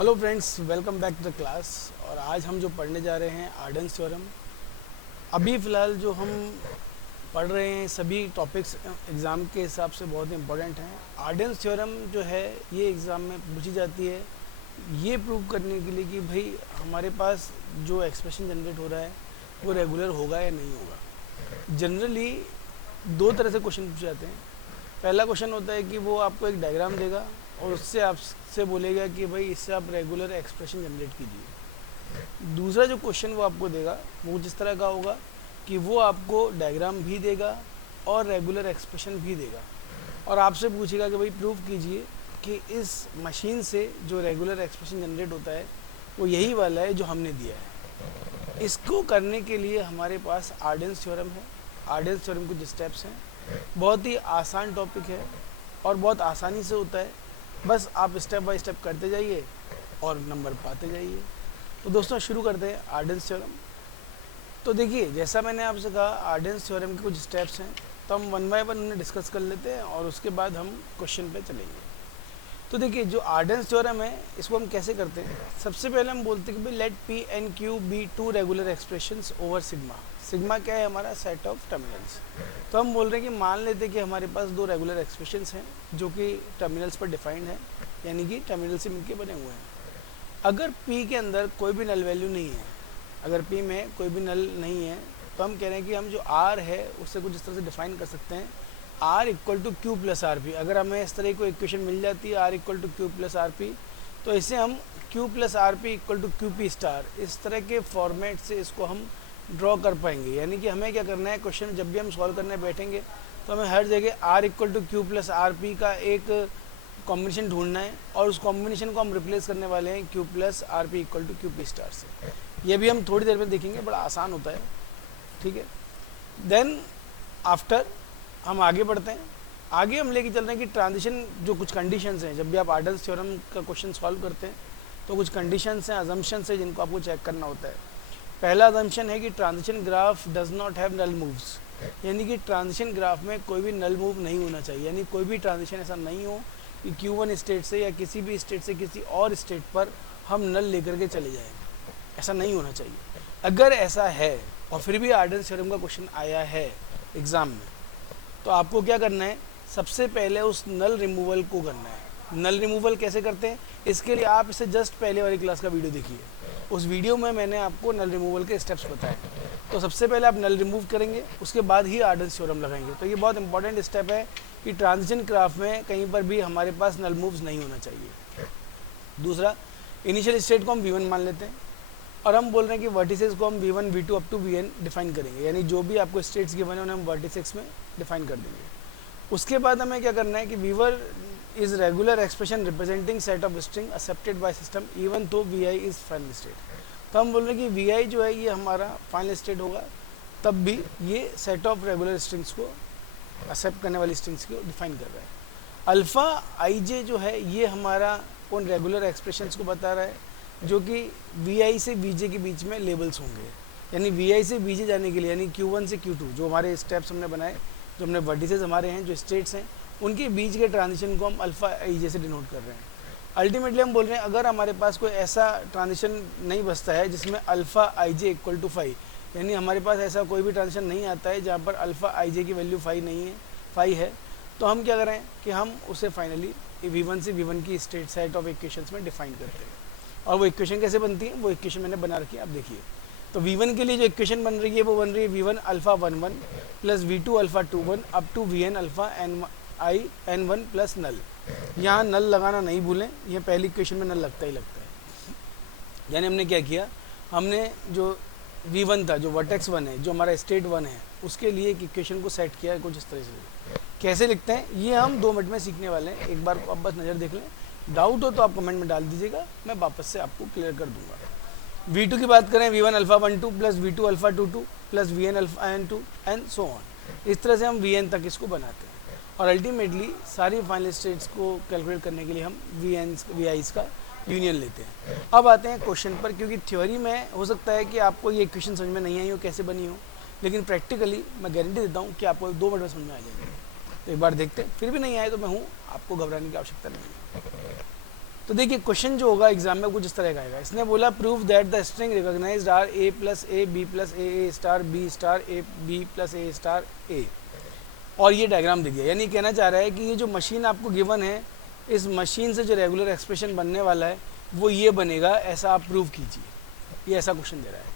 Hello friends, welcome back to the class. और आज हम जो पढ़ने जा रहे हैं आर्डन्स थ्योरम। अभी फ़िलहाल जो हम पढ़ रहे हैं सभी टॉपिक्स एग्ज़ाम के हिसाब से बहुत इंपॉर्टेंट हैं। आर्डन्स थ्योरम जो है ये एग्ज़ाम में पूछी जाती है ये प्रूव करने के लिए कि भाई हमारे पास जो एक्सप्रेशन जनरेट हो रहा है वो रेगुलर होगा या नहीं होगा। जनरली दो तरह से क्वेश्चन पूछे जाते हैं। पहला क्वेश्चन होता है कि वो आपको एक डायग्राम देगा और उससे आपसे बोलेगा कि भाई इससे आप रेगुलर एक्सप्रेशन जनरेट कीजिए। दूसरा जो क्वेश्चन वो आपको देगा वो जिस तरह का होगा कि वो आपको डायग्राम भी देगा और रेगुलर एक्सप्रेशन भी देगा और आपसे पूछेगा कि भाई प्रूव कीजिए कि इस मशीन से जो रेगुलर एक्सप्रेशन जनरेट होता है वो यही वाला है जो हमने दिया है। इसको करने के लिए हमारे पास आर्डन्स थ्योरम है। आर्डन्स थ्योरम कुछ स्टेप्स हैं। बहुत ही आसान टॉपिक है और बहुत आसानी से होता है। बस आप स्टेप बाय स्टेप करते जाइए और नंबर पाते जाइए। तो दोस्तों शुरू करते हैं आर्डन्स थ्योरम। तो देखिए, जैसा मैंने आपसे कहा आर्डन्स थ्योरम के कुछ स्टेप्स हैं, तो हम वन बाय वन उन्हें डिस्कस कर लेते हैं और उसके बाद हम क्वेश्चन पे चलेंगे। तो देखिए, जो आर्डन्स थ्योरम है इसको हम कैसे करते हैं। सबसे पहले हम बोलते हैं कि भाई let P and Q be two regular expressions over sigma. Sigma क्या है? हमारा सेट ऑफ टर्मिनल्स। तो हम बोल रहे हैं कि मान लेते हैं कि हमारे पास दो रेगुलर एक्सप्रेशंस हैं जो कि टर्मिनल्स पर डिफाइंड है, यानी कि टर्मिनल से मिलकर बने हुए हैं। अगर पी के अंदर कोई भी नल वैल्यू नहीं है, अगर पी में कोई भी नल नहीं है, तो हम कह रहे हैं कि हम जो आर है उससे कुछ इस तरह से डिफाइन कर सकते हैं, R equal to Q plus R P. अगर हमें इस तरह की इक्वेशन मिल जाती है R equal to Q plus R P, तो इसे हम Q plus R P equal to Q P star, इस तरह के फॉर्मेट से इसको हम ड्रॉ कर पाएंगे। यानी कि हमें क्या करना है, क्वेश्चन जब भी हम सॉल्व करने बैठेंगे तो हमें हर जगह R equal to Q plus R P का एक कॉम्बिनेशन ढूंढना है और उस कॉम्बिनेशन को हम रिप्लेस करने वाले हैं Q plus R P equal to Q P star से। ये भी हम थोड़ी देर में देखेंगे, बड़ा आसान होता है, ठीक है। देन आफ्टर हम आगे बढ़ते हैं। आगे हम लेके चल रहे हैं कि ट्रांजिशन जो कुछ कंडीशंस हैं, जब भी आप आर्डन्स थ्योरम का क्वेश्चन सॉल्व करते हैं तो कुछ कंडीशंस हैं, अजम्पशंस हैं जिनको आपको चेक करना होता है। पहला अजम्पशन है कि transition graph does not have null moves, यानी कि ट्रांजिशन ग्राफ में कोई भी नल मूव नहीं होना चाहिए। यानी कोई भी ट्रांजिशन ऐसा नहीं हो कि Q1 स्टेट से या किसी भी स्टेट से किसी और स्टेट पर हम नल लेकर के चले जाएं, ऐसा नहीं होना चाहिए। अगर ऐसा है और फिर भी आर्डन्स थ्योरम का क्वेश्चन आया है एग्ज़ाम में, तो आपको क्या करना है, सबसे पहले उस नल रिमूवल को करना है। नल रिमूवल कैसे करते हैं, इसके लिए आप इसे जस्ट पहले वाली क्लास का वीडियो देखिए। उस वीडियो में मैंने आपको नल रिमूवल के स्टेप्स बताए। तो सबसे पहले आप नल रिमूव करेंगे, उसके बाद ही आर्डन्स थ्योरम लगाएंगे। तो ये बहुत इंपॉर्टेंट स्टेप है कि ट्रांजिशन ग्राफ में कहीं पर भी हमारे पास नल मूव्स नहीं होना चाहिए। दूसरा, इनिशियल स्टेट को हम V1 मान लेते हैं और हम बोल रहे हैं कि वर्टिसेस को हम V1 V2 up to Vn define करेंगे। यानी जो भी आपको स्टेट्स गिवन है उन्हें हम वर्टिसेस में डिफाइन कर देंगे। उसके बाद हमें क्या करना है कि V1 is regular expression representing set of string accepted by system even तो Vi इज फाइनल स्टेट। तो हम बोल रहे हैं कि Vi जो है ये हमारा फाइनल स्टेट होगा, तब भी ये सेट ऑफ रेगुलर स्ट्रिंग्स को एक्सेप्ट करने वाली स्ट्रिंग्स को डिफाइन कर रहा है। अल्फ़ा Ij जो है ये हमारा उन रेगुलर एक्सप्रेशंस को बता रहा है जो कि Vi से Vj के बीच में लेबल्स होंगे। यानी Vi से Vj जाने के लिए, यानी Q1 से Q2 जो हमारे स्टेप्स हमने बनाए, जो हमने वर्टिसेस हमारे हैं, जो स्टेट्स हैं, उनके बीच के ट्रांजिशन को हम अल्फ़ा Ij से डिनोट कर रहे हैं। अल्टीमेटली हम बोल रहे हैं अगर हमारे पास कोई ऐसा ट्रांजिशन नहीं बचता है जिसमें अल्फ़ा Ij इक्वल टू 5, यानी हमारे पास ऐसा कोई भी ट्रांजिशन नहीं आता है जहाँ पर अल्फ़ा Ij की वैल्यू 5 नहीं है, 5 है, तो हम क्या करें कि हम उसे फाइनली V1 से V1 की स्टेट सेट ऑफ इक्वेशंस में डिफाइन करते हैं। और वो इक्वेशन कैसे बनती है, वो इक्वेशन मैंने बना रखी है, आप देखिए। तो V1 के लिए जो इक्वेशन बन रही है वो बन रही है V1 alpha 11 plus V2 alpha 21 up to Vn alpha n1 plus null. यहाँ नल लगाना नहीं भूलें, यह पहली इक्वेशन में नल लगता ही लगता है। यानी हमने क्या किया, हमने जो V1 था, जो वर्टेक्स 1 है, जो हमारा स्टेट 1 है, उसके लिए एक इक्वेशन को सेट किया है कुछ इस तरह से। कैसे लिखते हैं ये हम 2 मिनट में सीखने वाले हैं। एक बार आप बस नज़र देख लें, डाउट हो तो आप कमेंट में डाल दीजिएगा, मैं वापस से आपको क्लियर कर दूंगा। V2 की बात करें, V1 alpha 12 plus V2 alpha 22 plus Vn alpha n2 and so on. इस तरह से हम Vn तक इसको बनाते हैं और अल्टीमेटली सारी फाइनल स्टेट्स को कैलकुलेट करने के लिए हम Vi's का यूनियन लेते हैं। अब आते हैं क्वेश्चन पर, क्योंकि थ्योरी में हो सकता है कि आपको ये इक्वेशन समझ में नहीं आई हो कैसे बनी हो, लेकिन प्रैक्टिकली मैं गारंटी देता हूँ कि आपको 2 मिनट में समझ में आ जाएगी। तो एक बार देखते हैं, फिर भी नहीं आए तो मैं हूँ, आपको घबराने की आवश्यकता नहीं है। तो देखिए क्वेश्चन जो होगा एग्जाम में कुछ इस तरह का आएगा। इसने बोला prove that the string recognised are a plus A B plus A star B star A B plus A star a, और ये डायग्राम दे दिया। यानी कहना चाह रहा है कि ये जो मशीन आपको गिवन है, इस मशीन से जो रेगुलर एक्सप्रेशन बनने वाला है वो ये बनेगा, ऐसा आप प्रूव कीजिए। ये ऐसा क्वेश्चन दे रहा है।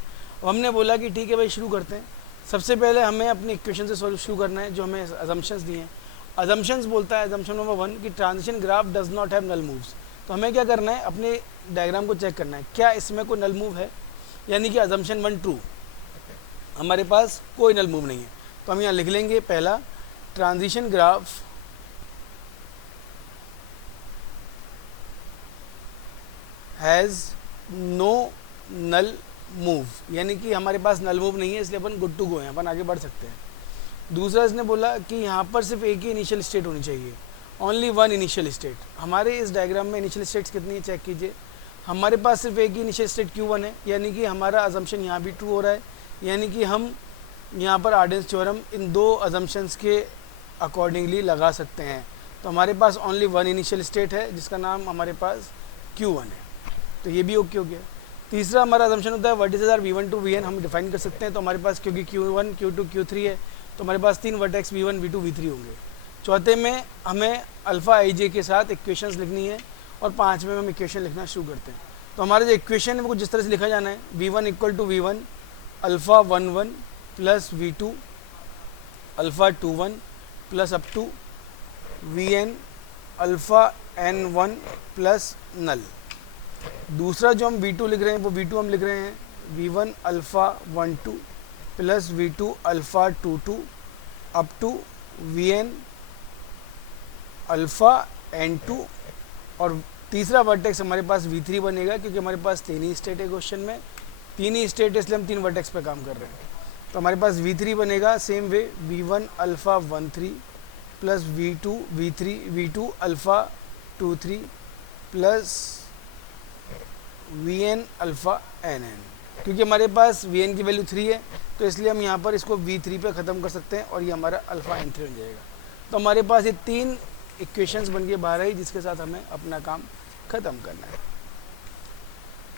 अब हमने बोला कि ठीक है भाई शुरू करते हैं। सबसे पहले हमें अपने इक्वेशन से सॉल्व शुरू करना है, जो हमें अजम्पशंस दिए हैं। अजम्पशंस बोलता है अजम्पशन नंबर 1 कि transition graph does not have null moves. तो हमें क्या करना है, अपने डायग्राम को चेक करना है क्या इसमें कोई नल मूव है, यानी कि अजम्पशन 1 ट्रू, हमारे पास कोई नल मूव नहीं है। तो हम यहाँ लिख लेंगे पहला, transition graph has no null move, यानी कि हमारे पास नल मूव नहीं है, इसलिए अपन गुड टू गो हैं, अपन आगे बढ़ सकते हैं। दूसरा इसने बोला कि यहाँ पर सिर्फ एक ही इनिशियल स्टेट होनी चाहिए, ओनली वन इनिशियल स्टेट। हमारे इस डायग्राम में इनिशियल स्टेट्स कितनी है चेक कीजिए। हमारे पास सिर्फ एक ही इनिशियल स्टेट Q1 है, यानी कि हमारा अजम्पशन यहाँ भी ट्रू हो रहा है, यानी कि हम यहाँ पर आर्डेंस थ्योरम इन दो अजम्पशंस के अकॉर्डिंगली लगा सकते हैं। तो हमारे पास ओनली वन इनिशियल स्टेट है जिसका नाम हमारे पास Q1 है, तो ये भी ओके हो गया। तीसरा हमारा अजम्पशन होता है vertices are V1 to Vn, हम डिफाइन कर सकते हैं। तो हमारे पास क्योंकि Q1 Q2 Q3 है, तो हमारे पास 3 वर्टेक्स V1 V2 V3 होंगे। चौथे में हमें अल्फ़ा IJ के साथ इक्वेशंस लिखनी है, और 5वें में हम इक्वेशन लिखना शुरू करते हैं। तो हमारा जो इक्वेशन है वो जिस तरह से लिखा जाना है, V1 equal to V1 alpha 11 plus V2 alpha 21 plus up to Vn alpha N1 plus null. दूसरा जो हम V2 लिख रहे हैं वो V2 हम लिख रहे हैं V1 alpha 12 plus V2 alpha 22 up to Vn alpha N2, और तीसरा वर्टेक्स हमारे पास V3 बनेगा, क्योंकि हमारे पास 3 ही स्टेट है क्वेश्चन में, 3 ही स्टेट है इसलिए हम 3 वर्टेक्स पे काम कर रहे हैं। तो हमारे पास V3 बनेगा same way V1 alpha 13 plus V2 alpha 23 plus Vn alpha Nn। क्योंकि हमारे पास Vn की वैल्यू 3 है, तो इसलिए हम यहाँ पर इसको V3 पे ख़त्म कर सकते हैं, और ये हमारा अल्फ़ा N3 बन जाएगा। तो हमारे पास ये 3 इक्वेशंस बन के बाहर आई, जिसके साथ हमें अपना काम ख़त्म करना है।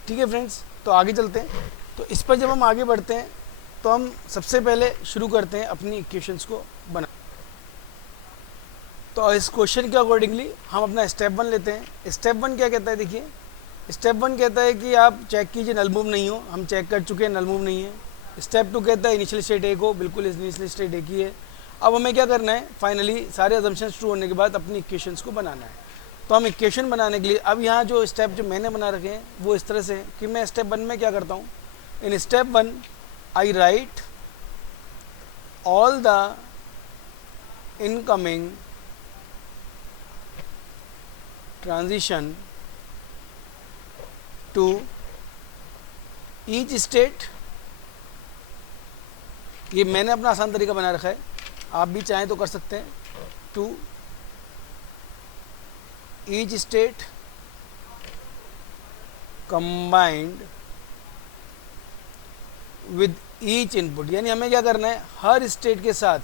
ठीक है फ्रेंड्स, तो आगे चलते हैं। तो इस पर जब हम आगे बढ़ते हैं तो हम सबसे पहले शुरू करते हैं अपनी इक्वेशंस को बना। तो इस क्वेश्चन के अकॉर्डिंगली हम अपना स्टेप 1 लेते हैं। स्टेप 1 क्या कहता है, देखिए स्टेप 1 कहता है कि आप चेक कीजिए नल मूव नहीं हो, हम चेक कर चुके हैं नल मूव नहीं है। स्टेप 2 कहता है इनिशियल स्टेट एक हो, बिल्कुल इनिशियल स्टेट एक ही है। अब हमें क्या करना है, फाइनली सारे अजम्पशंस ट्रू होने के बाद अपनी इक्वेशंस को बनाना है। तो हम इक्वेशन बनाने के लिए अब यहाँ जो स्टेप जो मैंने बना रखे हैं वो इस तरह से हैं कि मैं स्टेप 1 में क्या करता हूँ, in step 1 I write all the incoming transition to each state. ये मैंने अपना आसान तरीका बना रखा है, आप भी चाहें तो कर सकते हैं। To each state combined with each input, यानी हमें क्या करना है, हर स्टेट के साथ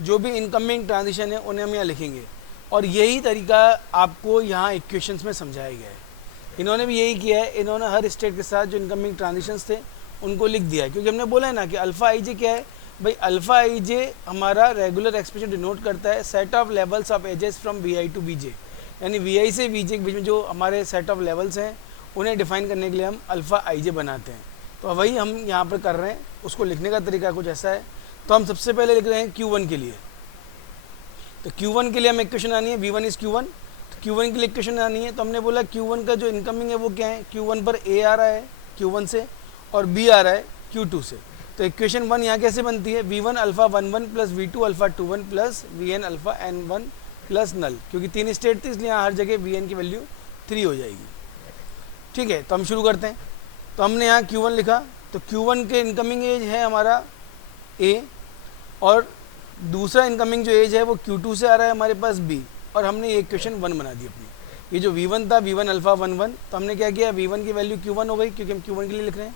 जो भी इनकमिंग ट्रांजिशन है उन्हें हम यहाँ लिखेंगे, और यही तरीका आपको यहाँ इक्वेशंस में समझाया गया है। इन्होंने भी यही किया है, इन्होंने हर स्टेट के साथ जो इनकमिंग ट्रांजिशंस थे उनको लिख दिया है, क्योंकि हमने बोला है ना कि अल्फ़ा आई जे क्या है भाई, अल्फ़ा आई जे हमारा रेगुलर एक्सप्रेशन डिनोट करता है set of labels of edges from V I to V J, यानी वी आई से वी जे के बीच में जो हमारे सेट ऑफ लेवल्स हैं उन्हें डिफाइन करने के लिए हम अल्फ़ा आई जे बनाते हैं। तो वही हम यहाँ पर कर रहे हैं, उसको लिखने का तरीका कुछ ऐसा है। तो हम सबसे पहले लिख रहे हैं Q1 के लिए, तो Q1 के लिए हमें इक्वेशन आनी है V1 इज़ Q1, तो Q1 के लिए इक्वेशन आनी है। तो हमने बोला Q1 का जो इनकमिंग है वो क्या है, Q1 पर A आ रहा है Q1 से और B आ रहा है Q2 से। तो इक्वेशन 1 यहाँ कैसे बनती है, V1 alpha 11 plus V2 alpha 21 plus Vn alpha N1 plus null, क्योंकि 3 स्टेट थी इसलिए यहाँ हर जगह Vn की वैल्यू 3 हो जाएगी। ठीक है, तो हम शुरू करते हैं। तो हमने यहाँ Q1 लिखा, तो Q1 के इनकमिंग एज है हमारा A, और दूसरा इनकमिंग जो एज है वो Q2 से आ रहा है हमारे पास B, और हमने ये इक्वेशन 1 बना दी अपनी। ये जो V1 था V1 अल्फ़ा 11, तो हमने क्या किया, V1 की वैल्यू Q1 हो गई क्योंकि हम Q1 के लिए लिख रहे हैं।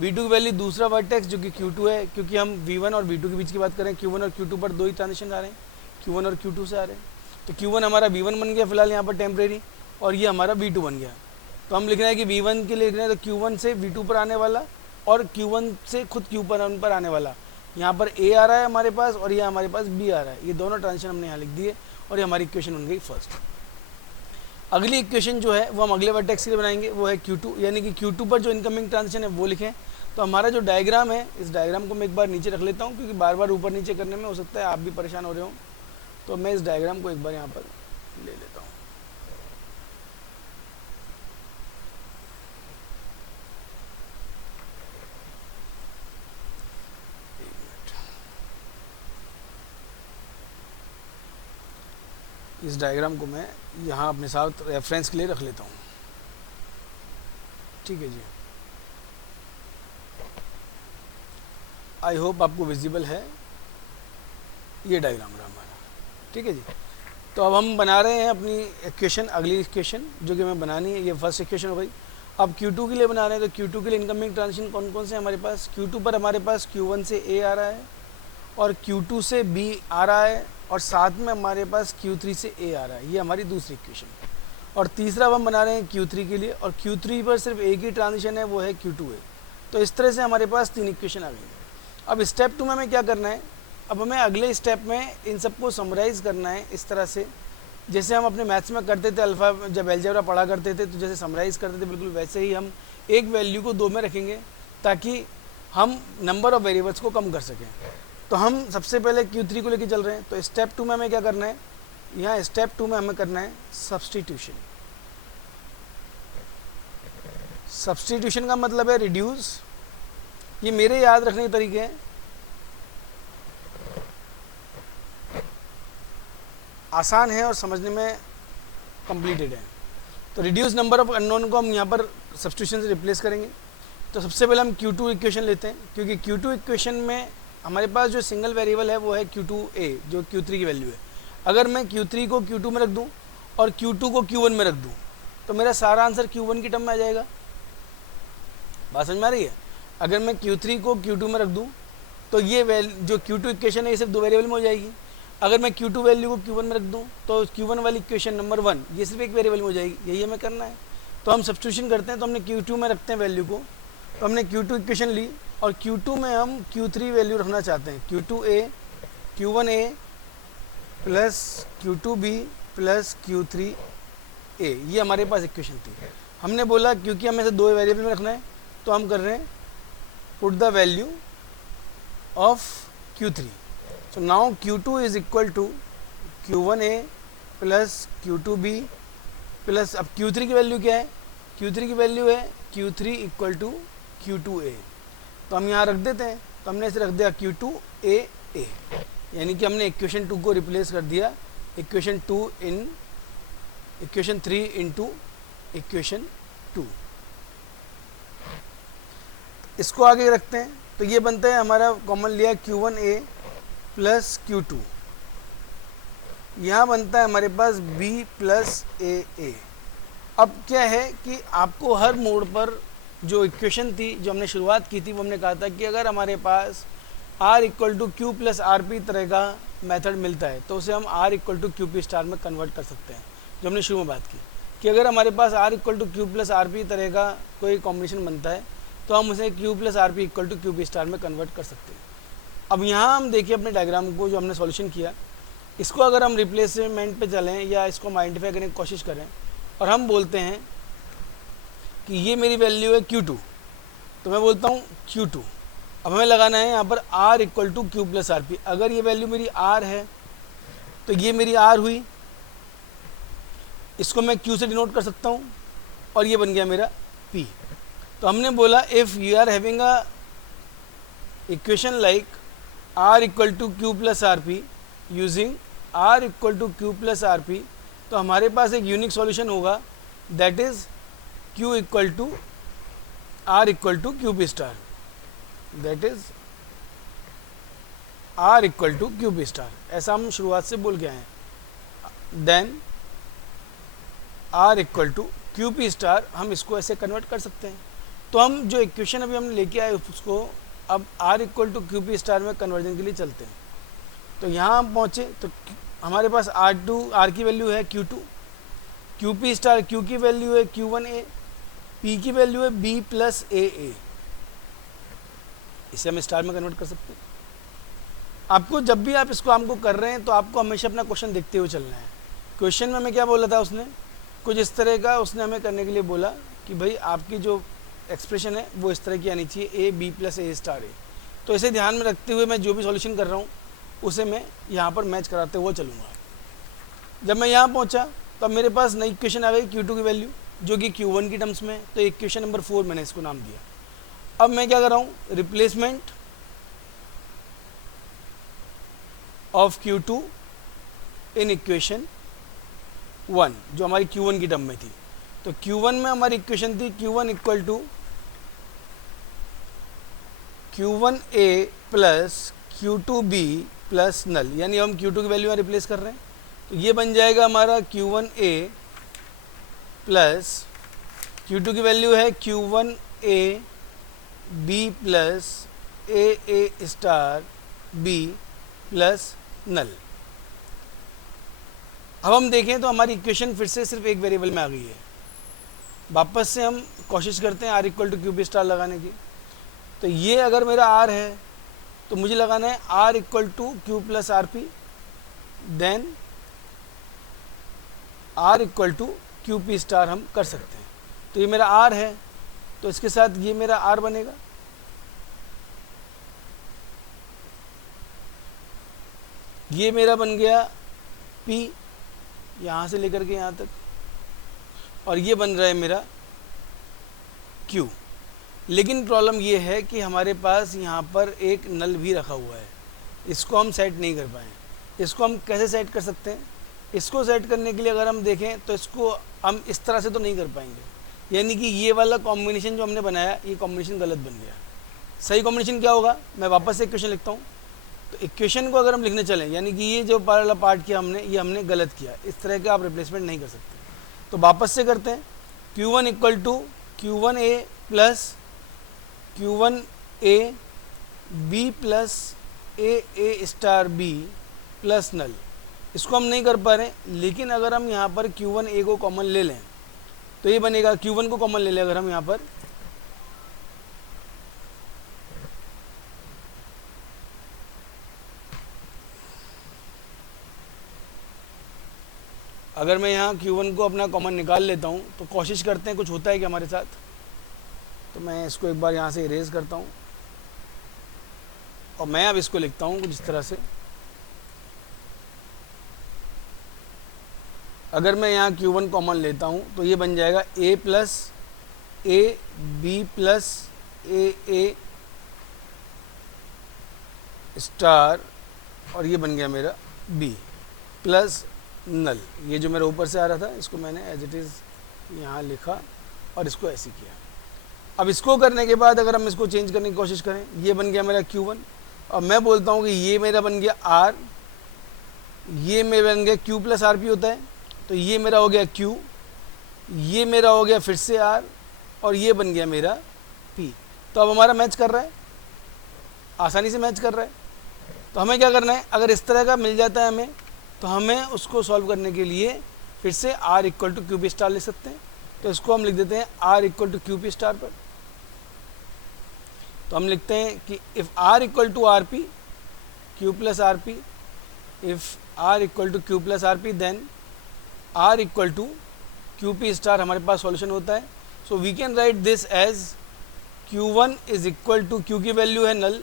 V2 की वैल्यू दूसरा वर्टेक्स जो कि Q2 है, क्योंकि हम V1 और V2 के बीच की बात करें, Q1 और Q2 पर 2 ही ट्रांजिशन आ रहे हैं, Q1 और Q2 से आ रहे हैं। तो Q1 हमारा V1 बन गया फिलहाल यहाँ पर टेम्परेरी, और ये हमारा V2 बन गया। तो हम लिख रहे हैं कि V1 के लिए लिख रहे हैं तो Q1 से V2 पर आने वाला और Q1 से खुद Q1 पर आने वाला, यहाँ पर A आ रहा है हमारे पास और यहाँ हमारे पास B आ रहा है। ये दोनों ट्रांजिशन हमने यहाँ लिख दिए और ये हमारी इक्वेशन बन गई फर्स्ट। अगली इक्वेशन जो है वो हम अगले वर्टेक्स के लिए बनाएंगे, वो है Q2, यानी कि Q2 पर जो इनकमिंग ट्रांजिशन है वो लिखें। तो हमारा जो डायग्राम है, इस डायग्राम को मैं एक बार नीचे रख लेता हूँ, क्योंकि बार बार ऊपर नीचे करने में हो सकता है आप भी परेशान हो रहे हो। तो मैं इस डायग्राम को एक बार यहाँ पर ले लेता हूँ। इस डायग्राम को मैं यहाँ अपने साथ रेफरेंस के लिए रख लेता हूँ। ठीक है जी, आई होप आपको विजिबल है ये डायग्राम रहा हमारा। ठीक है जी, तो अब हम बना रहे हैं अपनी इक्वेशन, अगली इक्वेशन जो कि हमें बनानी है। ये फर्स्ट इक्वेशन हो गई। अब Q2 के लिए बना रहे हैं, तो Q2 के लिए इनकमिंग ट्रांजिशन कौन कौन से हमारे पास? Q2 पर हमारे पास Q1 से A आ रहा है और Q2 से B आ रहा है और साथ में हमारे पास Q3 से A आ रहा है। ये हमारी दूसरी इक्वेशन। और तीसरा हम बना रहे हैं Q3 के लिए, और Q3 पर सिर्फ एक ही ट्रांजिशन है, वो है Q2A। तो इस तरह से हमारे पास 3 इक्वेशन आ गई। अब स्टेप 2 में हमें क्या करना है? अब हमें अगले स्टेप में इन सबको समराइज़ करना है इस तरह से, जैसे हम अपने मैथ्स में करते थे, अल्फ़ा जब अलजेब्रा पढ़ा करते थे तो जैसे समराइज़ करते थे, बिल्कुल वैसे ही हम एक वैल्यू को 2 में रखेंगे ताकि हम नंबर ऑफ़ वेरिएबल्स को कम कर सकें। तो हम सबसे पहले Q3 को लेके चल रहे हैं। तो स्टेप 2 में हमें क्या करना है? यहाँ स्टेप 2 में हमें करना है सब्सटीट्यूशन। सब्सटीट्यूशन का मतलब है रिड्यूस। ये मेरे याद रखने के तरीके हैं। आसान है और समझने में कंप्लीटेड है। तो रिड्यूस नंबर ऑफ अननोन को हम यहाँ पर सब्सटीट्यूशन से रिप्लेस करेंगे। तो सबसे पहले हम Q2 इक्वेशन लेते हैं, क्योंकि Q2 इक्वेशन में हमारे पास जो सिंगल वेरिएबल है वो है Q2A, जो Q3 की वैल्यू है। अगर मैं Q3 को Q2 में रख दूँ और Q2 को Q1 में रख दूँ तो मेरा सारा आंसर Q1 की टर्म में आ जाएगा। बात समझ में आ रही है? अगर मैं Q3 को Q2 में रख दूँ तो ये जो Q2 इक्वेशन है ये सिर्फ 2 वेरिएबल में हो जाएगी। अगर मैं Q2 वैल्यू को Q1 में रख दूँ तो Q1 वाली इक्वेशन नंबर 1 ये सिर्फ एक वेरिएबल में हो जाएगी। यही हमें करना है। तो हम सब्स्टिट्यूशन करते हैं। तो हमने Q2 में रखते हैं वैल्यू को, तो हमने Q2 इक्वेशन ली और Q2 में हम Q3 वैल्यू रखना चाहते हैं। Q2A Q1A plus Q2B plus Q3A, ये हमारे पास इक्वेशन थी। हमने बोला क्योंकि हमें से 2 वेरिएबल में रखना है तो हम कर रहे हैं put the value of Q3। So now Q2 is equal to Q1A plus Q2B plus, अब Q3 की वैल्यू क्या है? Q3 की वैल्यू है Q3 इक्वल टू Q2A। तो हम यहाँ रख देते हैं। तो हमने इसे रख दिया Q2AA, यानी कि हमने इक्वेशन 2 को रिप्लेस कर दिया इक्वेशन 3 इंटू इक्वेशन 2। इसको आगे रखते हैं तो ये बनता है हमारा कॉमन लिया Q1A प्लस Q2, यहाँ बनता है हमारे पास B प्लस AA। अब क्या है कि आपको हर मोड पर जो इक्वेशन थी, जो हमने शुरुआत की थी, वो हमने कहा था कि अगर हमारे पास R equal to Q plus R P तरह का मेथड मिलता है तो उसे हम R equal to Q P star में कन्वर्ट कर सकते हैं। जो हमने शुरू में बात की कि अगर हमारे पास R equal to Q plus R P तरह का कोई कॉम्बिनेशन बनता है तो हम उसे Q plus R P equal to Q P star में कन्वर्ट कर सकते हैं। अब यहाँ हम देखिए अपने डायग्राम को जो हमने सॉल्यूशन किया, इसको अगर हम रिप्लेसमेंट पे चलें या इसको हम आइडेंटिफाई करने की कोशिश करें और हम बोलते हैं कि ये मेरी वैल्यू है Q2, तो मैं बोलता हूँ Q2। अब हमें लगाना है यहाँ पर R equal to Q plus R P. अगर ये वैल्यू मेरी R है तो ये मेरी R हुई, इसको मैं Q से डिनोट कर सकता हूँ और ये बन गया मेरा P। तो हमने बोला if you are having a equation like R equal to Q plus R P using R equal to Q plus R P, तो हमारे पास एक यूनिक सॉल्यूशन होगा, that is Q equal to R equal to Q P star, that is R equal to Q P star. ऐसा हम शुरुआत से बोल के आए हैं। Then R equal to Q P star, हम इसको ऐसे कन्वर्ट कर सकते हैं। तो हम जो इक्वेशन अभी हमने लेके आए उसको अब R equal to Q P star में कन्वर्जन के लिए चलते हैं। तो यहाँ हम पहुँचे तो हमारे पास R की वैल्यू है Q2, Q P star Q की वैल्यू है Q1A P की वैल्यू है B प्लस AA, इसे हम स्टार में कन्वर्ट कर सकते हैं। आपको जब भी आप इसको हमको कर रहे हैं तो आपको हमेशा अपना क्वेश्चन देखते हुए चलना है। क्वेश्चन में हमें क्या बोला था उसने, कुछ इस तरह का उसने हमें करने के लिए बोला कि भाई आपकी जो एक्सप्रेशन है वो इस तरह की आनी चाहिए, A B plus A star A। तो इसे ध्यान में रखते हुए मैं जो भी सॉल्यूशन कर रहा हूँ उसे मैं यहाँ पर मैच कराते हुए चलूँगा। जब मैं यहाँ पहुँचा तो अब मेरे पास नई इक्वेशन आ गई Q2 की वैल्यू जो कि Q1 की टर्म्स में है, तो इक्वेशन नंबर 4 मैंने इसको नाम दिया। अब मैं क्या कर रहा हूँ, replacement of Q2 in equation 1 जो हमारी Q1 की टर्म में थी। तो Q1 में हमारी इक्वेशन थी Q1 equal to Q1A plus Q2B plus null, यानी हम Q2 की वैल्यू में रिप्लेस कर रहे हैं। तो ये बन जाएगा हमारा Q1A प्लस Q2 की वैल्यू है Q1A B plus AA star B plus null. अब हम देखें तो हमारी इक्वेशन फिर से सिर्फ एक वेरिएबल में आ गई है। वापस से हम कोशिश करते हैं R equal to QP star लगाने की। तो ये अगर मेरा R है तो मुझे लगाना है R equal to Q plus RP, then R equal to QP star हम कर सकते हैं। तो ये मेरा R है तो इसके साथ ये मेरा R बनेगा, ये मेरा बन गया P यहाँ से लेकर के यहाँ तक, और ये बन रहा है मेरा Q। लेकिन प्रॉब्लम ये है कि हमारे पास यहाँ पर एक नल भी रखा हुआ है, इसको हम सेट नहीं कर पाए। इसको हम कैसे सेट कर सकते हैं, इसको सेट करने के लिए अगर हम देखें तो इसको हम इस तरह से तो नहीं कर पाएंगे, यानी कि ये वाला कॉम्बिनेशन जो हमने बनाया ये कॉम्बिनेशन गलत बन गया। सही कॉम्बिनेशन क्या होगा, मैं वापस से इक्वेशन लिखता हूँ। तो इक्वेशन को अगर हम लिखने चलें, यानी कि ये जो वाला पार्ट किया हमने, ये हमने गलत किया, इस तरह के आप रिप्लेसमेंट नहीं कर सकते। तो वापस से करते हैं, Q1 equal to Q1A plus Q1A B plus AA star B plus null. इसको हम नहीं कर पा रहे, लेकिन अगर हम यहाँ पर Q1A को कॉमन ले लें तो ये बनेगा, Q1 को कॉमन ले लें अगर हम यहाँ पर, अगर मैं यहाँ Q1 को अपना कॉमन निकाल लेता हूँ तो कोशिश करते हैं कुछ होता है कि हमारे साथ। तो मैं इसको एक बार यहाँ से इरेज करता हूँ और मैं अब इसको लिखता हूँ कुछ इस तरह से। अगर मैं यहाँ Q1 कॉमन लेता हूँ तो ये बन जाएगा A plus A B plus AA star, और ये बन गया मेरा B प्लस नल। ये जो मेरा ऊपर से आ रहा था इसको मैंने एज इट इज़ यहाँ लिखा और इसको ऐसे किया। अब इसको करने के बाद अगर हम इसको चेंज करने की कोशिश करें, ये बन गया मेरा Q1, और मैं बोलता हूँ कि ये मेरा बन गया R, ये मेरा बन गया Q प्लस RP होता है, तो ये मेरा हो गया Q, ये मेरा हो गया फिर से R, और ये बन गया मेरा P। तो अब हमारा मैच कर रहा है, आसानी से मैच कर रहा है। तो हमें क्या करना है, अगर इस तरह का मिल जाता है हमें, तो हमें उसको सॉल्व करने के लिए फिर से R equal to QP star लिख सकते हैं। तो इसको हम लिख देते हैं R equal to QP star पर। तो हम लिखते हैं कि if R equal to RP Q plus RP, if R equal to Q plus RP, then R equal to QP star हमारे पास सॉल्यूशन होता है। So we can write this as Q1 is equal to, Q की value है null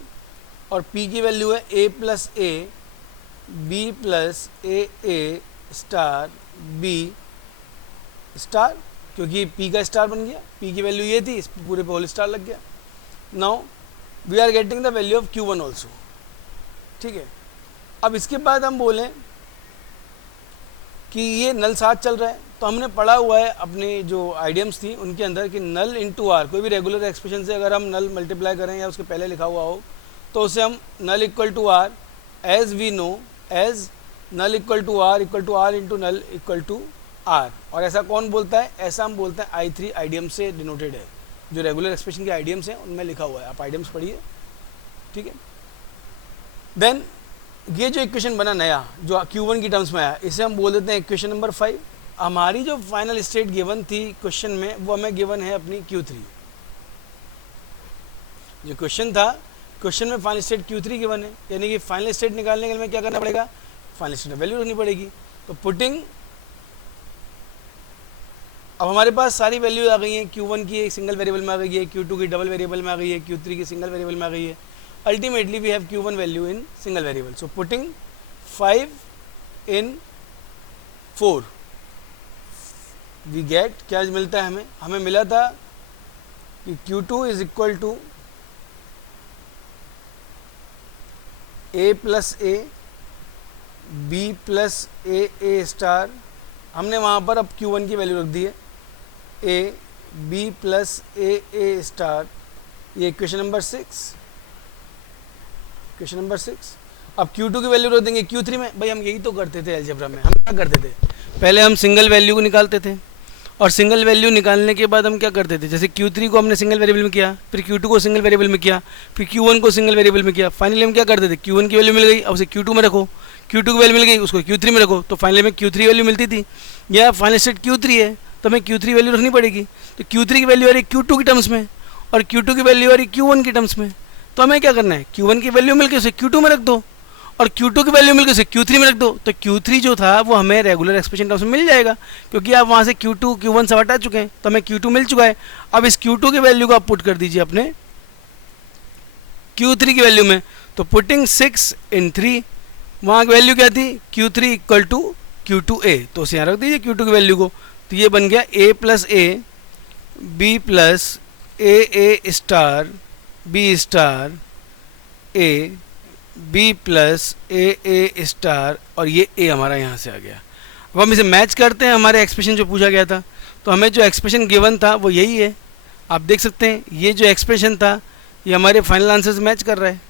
और P की value है A plus A B plus AA star B star, क्योंकि P का स्टार बन गया, P की वैल्यू ये थी, इस पूरे पे होल स्टार लग गया। Now we are getting the value of Q1 also, ठीक है। अब इसके बाद हम बोलें कि ये नल साथ चल रहा है, तो हमने पढ़ा हुआ है अपने जो आइडियम्स थी उनके अंदर कि नल इंटू आर, कोई भी रेगुलर एक्सप्रेशन से अगर हम नल मल्टीप्लाई करें या उसके पहले लिखा हुआ हो तो उसे हम null equal to R as we know as null equal to R into null equal to R. और ऐसा कौन बोलता है, ऐसा हम बोलते हैं I3 आइडियम से डिनोटेड है, जो रेगुलर एक्सप्रेशन के आइडियम्स हैं उनमें लिखा हुआ है, आप आइडियम्स पढ़िए, ठीक है। देन ये जो इक्वेशन बना नया जो Q1 की टर्म्स में आया, इसे हम बोल देते हैं इक्वेशन नंबर 5। हमारी जो फाइनल स्टेट गिवन थी क्वेश्चन में, वो हमें गिवन है अपनी Q3। जो क्वेश्चन था, क्वेश्चन में फाइनल स्टेट Q3 गिवन है, यानी कि फाइनल स्टेट निकालने के लिए क्या करना पड़ेगा, फाइनल स्टेट वैल्यू रखनी पड़ेगी। तो पुटिंग, अब हमारे पास सारी वैल्यू आ गई हैं। Q1 की एक सिंगल वेरिएबल में आ गई है, Q2 की डबल वेरिएबल में आ गई है, Q3 की सिंगल वेरिएबल में आ गई है। Ultimately we have Q1 value in single variable. So putting 5 in 4 we get, क्या मिलता है हमें, हमें मिला था कि Q2 is equal to A plus A B plus A star. हमने वहाँ पर अब Q1 की वैल्यू रख दी है, A B plus A star. ये इक्वेशन नंबर 6, इक्वेशन नंबर 6। अब Q2 की वैल्यू रख देंगे Q3 में। भाई हम यही तो करते थे अलजेब्रा में। हम क्या करते थे, पहले हम सिंगल वैल्यू को निकालते थे, और सिंगल वैल्यू निकालने के बाद हम क्या करते थे, जैसे Q3 को हमने सिंगल वेरिएबल में किया, फिर Q2 को सिंगल वेरिएबल में किया, फिर Q1 को सिंगल वेरिएबल में किया। फाइनली हम क्या करते थे, Q1 की वैल्यू मिल गई, अब उसे Q2 में रखो, Q2 की वैल्यू मिल गई, उसको Q3 में रखो, तो फाइनली में Q3 वैल्यू मिलती थी। या फाइनल स्टेट Q3 है तो हमें Q3 वैल्यू रखनी पड़ेगी। तो Q3 की वैल्यू आ रही Q2 की टर्म्स में, और Q2 की वैल्यू आ रही Q1 की टर्म्स में। तो हमें क्या करना है, Q1 की वैल्यू मिलकर उसे Q2 में रख दो, और Q2 की वैल्यू मिलकर उसे Q3 में रख दो। तो Q3 जो था वो हमें रेगुलर एक्सप्रेशन टर्म्स में मिल जाएगा, क्योंकि आप वहाँ से Q2 Q1 सब हटा चुके हैं, तो हमें Q2 मिल चुका है। अब इस Q2 की वैल्यू को आप पुट कर दीजिए अपने Q3 की वैल्यू में। तो पुटिंग 6 इन 3, वहाँ की वैल्यू क्या थी, Q3 इक्वल टू Q2A, तो उसे यहाँ रख दीजिए Q2 की वैल्यू को। तो ये बन गया A plus A B plus A star B star A B plus A star, और ये A हमारा यहाँ से आ गया। अब हम इसे मैच करते हैं हमारे एक्सप्रेशन जो पूछा गया था। तो हमें जो एक्सप्रेशन गिवन था वो यही है, आप देख सकते हैं ये जो एक्सप्रेशन था ये हमारे फाइनल आंसर से मैच कर रहा है।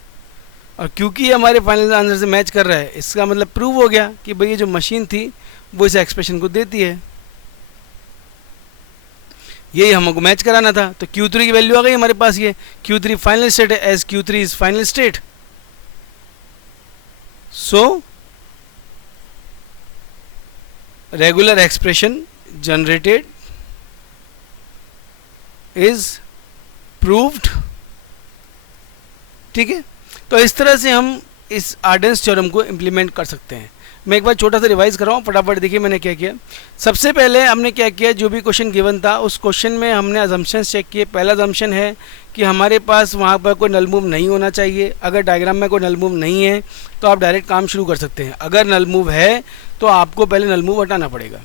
और क्योंकि ये हमारे फाइनल आंसर से मैच कर रहा है, इसका मतलब प्रूव हो गया कि भाई ये जो मशीन थी वो इस एक्सप्रेशन को देती है। यही हमको मैच कराना था। तो Q3 की वैल्यू आ गई हमारे पास, ये Q3 फाइनल स्टेट है, as Q3 is final state. So regular expression generated is proved. ठीक है, तो इस तरह से हम इस आर्डेंस थ्योरम को इम्प्लीमेंट कर सकते हैं। मैं एक बार छोटा सा रिवाइज कर रहा हूँ, फटाफट देखिए मैंने क्या किया। सबसे पहले हमने क्या किया, जो भी क्वेश्चन गिवन था उस क्वेश्चन में हमने अजम्पशंस चेक किए। पहला अजम्पशन है कि हमारे पास वहाँ पर कोई नल मूव नहीं होना चाहिए। अगर डायग्राम में कोई नल मूव नहीं है तो आप डायरेक्ट काम शुरू कर सकते हैं। अगर नल मूव है तो आपको पहले नल मूव हटाना पड़ेगा।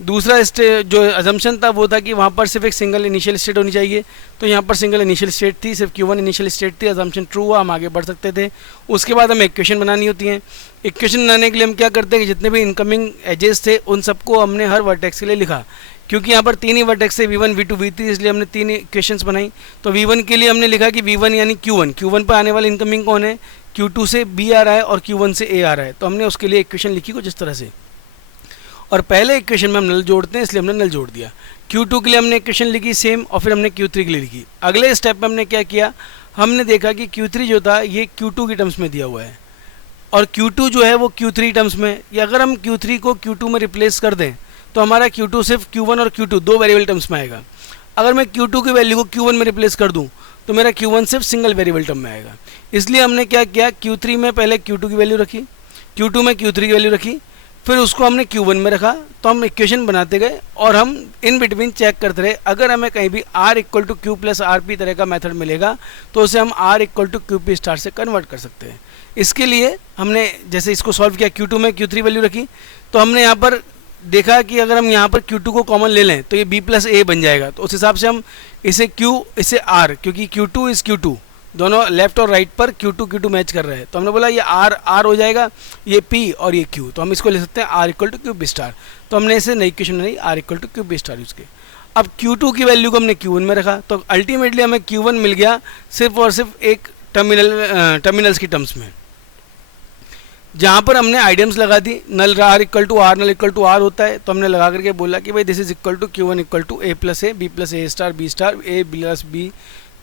दूसरा जो अजम्पशन था वो था कि वहाँ पर सिर्फ एक सिंगल इनिशियल स्टेट होनी चाहिए। तो यहाँ पर सिंगल इनिशियल स्टेट थी, सिर्फ Q1 इनिशियल स्टेट थी। अजम्पशन ट्रू हुआ, हम आगे बढ़ सकते थे। उसके बाद हमें इक्वेशन बनानी होती हैं। इक्वेशन बनाने के लिए हम क्या करते हैं कि जितने भी इनकमिंग एजेस थे उन सबको हमने हर वर्टेक्स के लिए लिखा, क्योंकि यहाँ पर 3 ही वर्टेक्स थे, V1 V2 V3, इसलिए हमने 3 इक्वेशंस बनाई। तो V1 के लिए हमने लिखा कि V1 यानी Q1 पर आने वाले इनकमिंग कौन है, Q2 से B आ रहा है और Q1 से A आ रहा है। तो हमने उसके लिए इक्वेशन लिखी कुछ इस तरह से, और पहले इक्वेशन में हम नल जोड़ते हैं इसलिए हमने नल जोड़ दिया। Q2 के लिए हमने इक्वेशन लिखी सेम, और फिर हमने Q3 के लिए लिखी। अगले स्टेप में हमने क्या किया, हमने देखा कि Q3 जो था ये Q2 की टर्म्स में दिया हुआ है, और Q2 जो है वो Q3 टर्म्स में। या अगर हम Q3 को Q2 में रिप्लेस कर दें तो हमारा Q2 सिर्फ Q1 और Q2 दो वेरिएबल टर्म्स में आएगा। अगर मैं Q2 की वैल्यू को Q1 में रिप्लेस कर दूँ तो मेरा Q1 सिर्फ सिंगल वेरिएबल टर्म में आएगा। इसलिए हमने क्या किया, Q3 में पहले Q2 की वैल्यू रखी, Q2 में Q3 की वैल्यू रखी, फिर उसको हमने Q1 में रखा। तो हम इक्वेशन बनाते गए और हम इन बिटवीन चेक करते रहे। अगर हमें कहीं भी R equal to Q plus RP तरह का मेथड मिलेगा तो उसे हम R equal to QP star से कन्वर्ट कर सकते हैं। इसके लिए हमने जैसे इसको सॉल्व किया, Q2 में Q3 वैल्यू रखी, तो हमने यहाँ पर देखा कि अगर हम यहाँ पर Q2 को कॉमन ले लें तो ये B प्लस A बन जाएगा। तो उस हिसाब से हम इसे Q इसे R, क्योंकि Q2 इज़ Q2, दोनों लेफ्ट और राइट पर Q2 मैच कर रहे हैं। तो हमने बोला ये R हो जाएगा, ये P और ये Q, तो हम इसको ले सकते हैं R equal to QP star. तो हमने इसे नई इक्वेशन बनाई, R equal to QP star use के। अब Q2 की वैल्यू को हमने Q1 में रखा, तो अल्टीमेटली हमें Q1 मिल गया सिर्फ और सिर्फ एक टर्मिनल्स की टर्म्स में, जहाँ पर हमने आइडियम्स लगा दी। Null R equal to R, null equal to R होता है, तो हमने लगा करके बोला कि भाई this is equal to Q1 equal to A plus A B plus A star B star A plus B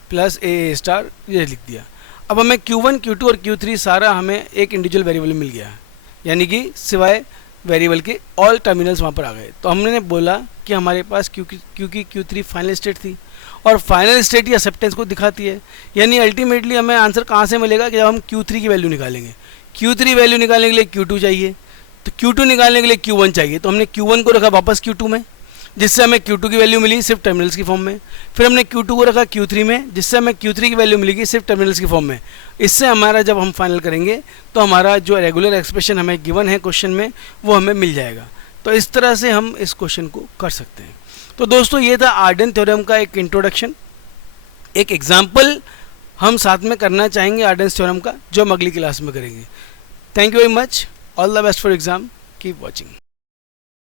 plus A star, ये लिख दिया। अब हमें Q1 Q2 और Q3 सारा हमें एक इंडिविजुअल वेरिएबल मिल गया, यानी कि सिवाय वेरिएबल के ऑल टर्मिनल्स वहाँ पर आ गए। तो हमने बोला कि हमारे पास क्योंकि Q3 फाइनल स्टेट थी और फाइनल स्टेट ही एक्सेप्टेंस को दिखाती है, यानी अल्टीमेटली हमें आंसर कहाँ से मिलेगा कि जब हम Q3 की वैल्यू निकालेंगे। Q3 वैल्यू निकालने के लिए Q2 चाहिए, तो Q2 निकालने के लिए Q1 चाहिए, तो हमने Q1 को रखा वापस Q2 में, जिससे हमें Q2 की वैल्यू मिली सिर्फ टर्मिनल्स की फॉर्म में। फिर हमने Q2 को रखा Q3 में, जिससे हमें Q3 की वैल्यू मिलेगी सिर्फ टर्मिनल्स की फॉर्म में। इससे हमारा जब हम फाइनल करेंगे तो हमारा जो रेगुलर एक्सप्रेशन हमें गिवन है क्वेश्चन में वो हमें मिल जाएगा। तो इस तरह से हम इस क्वेश्चन को कर सकते हैं। तो दोस्तों ये था आर्डन थ्योरम का एक इंट्रोडक्शन, एक एग्जाम्पल हम साथ में करना चाहेंगे आर्डन थ्योरम का, जो हम अगली क्लास में करेंगे। Thank you very much, all the best for exam, keep watching.